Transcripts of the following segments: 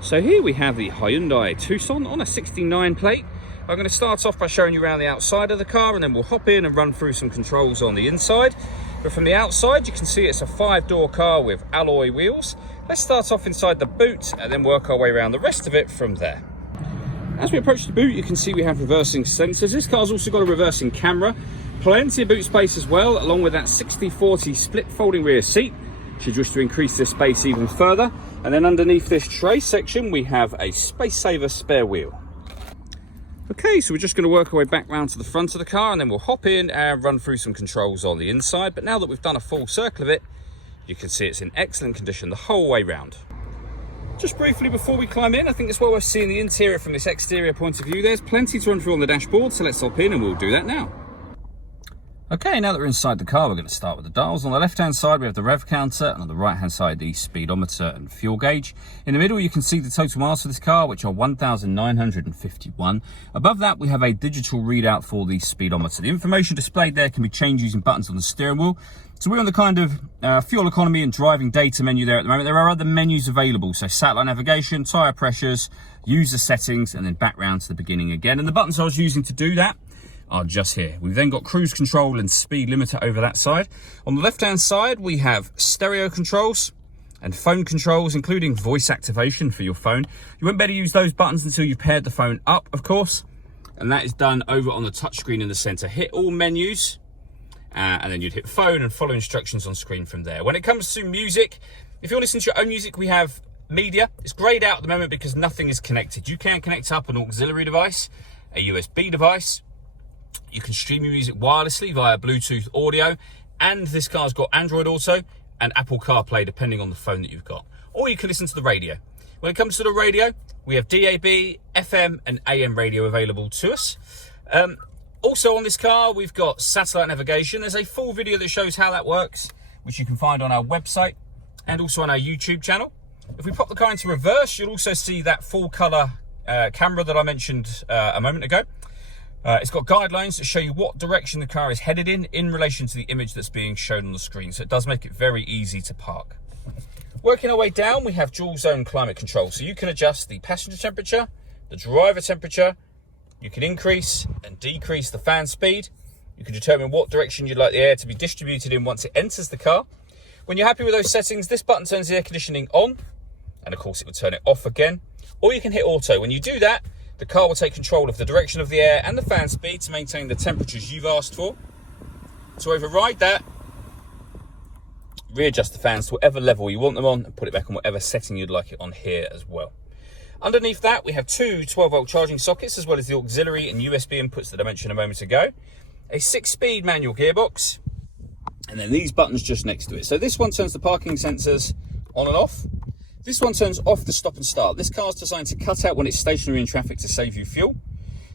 So here we have the Hyundai Tucson on a 69 plate. I'm going to start off by showing you around the outside of the car, and then we'll hop in and run through some controls on the inside. But from the outside, you can see it's a 5-door car with alloy wheels. Let's start off inside the boot and then work our way around the rest of it from there. As we approach the boot, you can see we have reversing sensors. This car's also got a reversing camera. Plenty of boot space as well, along with that 60/40 split folding rear seat, should you wish to increase this space even further. And then underneath this tray section, we have a space saver spare wheel. Okay, so we're just going to work our way back round to the front of the car, and then we'll hop in and run through some controls on the inside. But now that we've done a full circle of it, you can see it's in excellent condition the whole way round. Just briefly before we climb in, I think it's well worth seeing the interior from this exterior point of view. There's plenty to run through on the dashboard, so let's hop in and we'll do that now. Okay, now that we're inside the car, we're going to start with the dials. On the left-hand side, we have the rev counter, and on the right-hand side, the speedometer and fuel gauge. In the middle, you can see the total miles for this car, which are 1,951. Above that, we have a digital readout for the speedometer. The information displayed there can be changed using buttons on the steering wheel. So we're on the kind of fuel economy and driving data menu there at the moment. There are other menus available, so satellite navigation, tyre pressures, user settings, and then back round to the beginning again. And the buttons I was using to do that are just here. We've then got cruise control and speed limiter over that side. On the left-hand side, we have stereo controls and phone controls, including voice activation for your phone. You won't better use those buttons until you've paired the phone up, of course, and that is done over on the touchscreen in the center. Hit all menus, and then you'd hit phone and follow instructions on screen from there. When it comes to music, if you're listening to your own music, we have media. It's grayed out at the moment because nothing is connected. You can connect up an auxiliary device, a USB device. You can stream your music wirelessly via Bluetooth audio, and this car's got Android Auto and Apple CarPlay depending on the phone that you've got. Or you can listen to the radio. When it comes to the radio, we have DAB, FM and AM radio available to us. Also on this car, we've got satellite navigation. There's a full video that shows how that works, which you can find on our website and also on our YouTube channel. If we pop the car into reverse, you'll also see that full color camera that I mentioned a moment ago. It's got guidelines that show you what direction the car is headed in relation to the image that's being shown on the screen. So it does make it very easy to park. Working our way down, we have dual zone climate control. So you can adjust the passenger temperature, the driver temperature. You can increase and decrease the fan speed. You can determine what direction you'd like the air to be distributed in once it enters the car. When you're happy with those settings, this button turns the air conditioning on, and of course it will turn it off again. Or you can hit auto. When you do that, the car will take control of the direction of the air and the fan speed to maintain the temperatures you've asked for. To override that, readjust the fans to whatever level you want them on and put it back on whatever setting you'd like it on here as well. Underneath that, we have two 12-volt charging sockets, as well as the auxiliary and USB inputs that I mentioned a moment ago. A 6-speed manual gearbox, and then these buttons just next to it. So this one turns the parking sensors on and off. This one turns off the stop and start. This car's designed to cut out when it's stationary in traffic to save you fuel.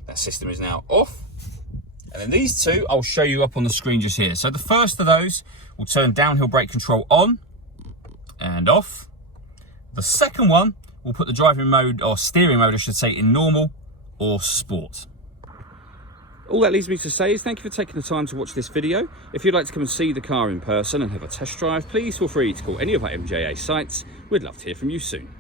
That system is now off. And then these two, I'll show you up on the screen just here. So the first of those will turn downhill brake control on and off. The second one will put the driving mode, or steering mode I should say, in normal or sport. All that leaves me to say is thank you for taking the time to watch this video. If you'd like to come and see the car in person and have a test drive, please feel free to call any of our MJA sites. We'd love to hear from you soon.